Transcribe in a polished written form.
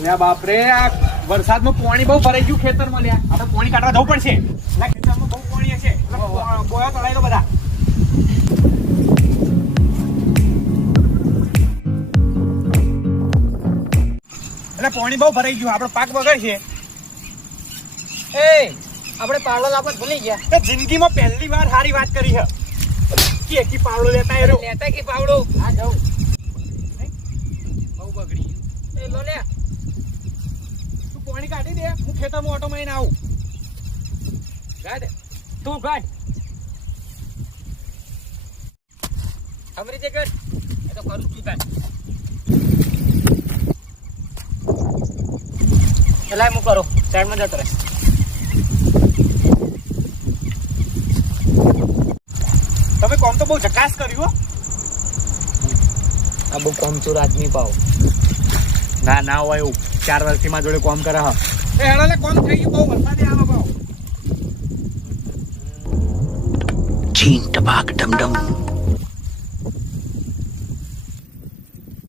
લે બાપરે, આ વરસાદમાં પાણી બહુ ભરાઈ ગયું ખેતરમાં. લ્યા આપણે પાણી કાઢવા જવું પડશે. ના ખેતરમાં બહુ પાણી હશે. બોયા તળાઈ દો બધા. એટલે પાણી બહુ ભરાઈ ગયું, આપણો પાક બગડશે. એ આપણે પાવડો લાવવા ભૂલી ગયા. તો જિંદગીમાં પહેલી વાર સારી વાત કરી છે કે પાવડો લેતા આવ્યો. લેતા કે પાવડો હા જાઉં. બહુ બગડી ગયું. એ લો લે. તું પાણી કાઢી દે, હું ખેતરમાં ઓટો મારીને આવું. ગાડ તું ગાડ અમરી જે કર એ તો કરું છું તાન. એલા હું કરો સાઈડમાં જતો રહે. તમે કોમ તો બહુ ઝકાસ કર્યું હો. આ બહુ કમચોર આદમી પાવ. ના હોય એવું. 4 વર્ષથી મારા જોડે કોમ કરે હા. એ હેડો કોમ થઈ ગયું, બહુ વરસાદે આવો ભાવ. Chin tabak dum dum.